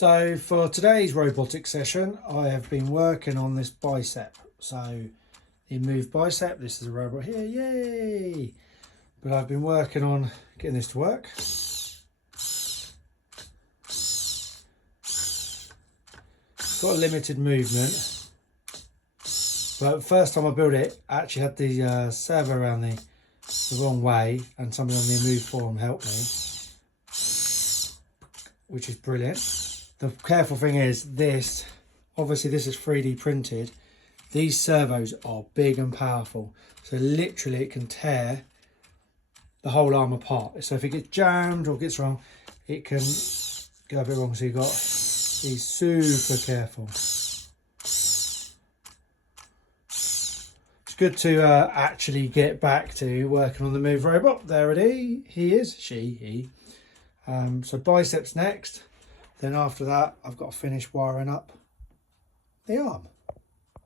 So for today's robotic session, I have been working on this bicep. So Inmoov bicep, this is a robot here, yay! But I've been working on getting this to work. Got a limited movement, but first time I built it, I actually had the servo around the wrong way, and somebody on the Inmoov forum helped me, which is brilliant. The careful thing is this, obviously this is 3D printed. These servos are big and powerful, so literally it can tear the whole arm apart. So if it gets jammed or gets wrong, it can go a bit wrong. So you've got to be super careful. It's good to actually get back to working on the Inmoov robot. There it is. He is, she, he. So biceps next. Then after that, I've got to finish wiring up the arm.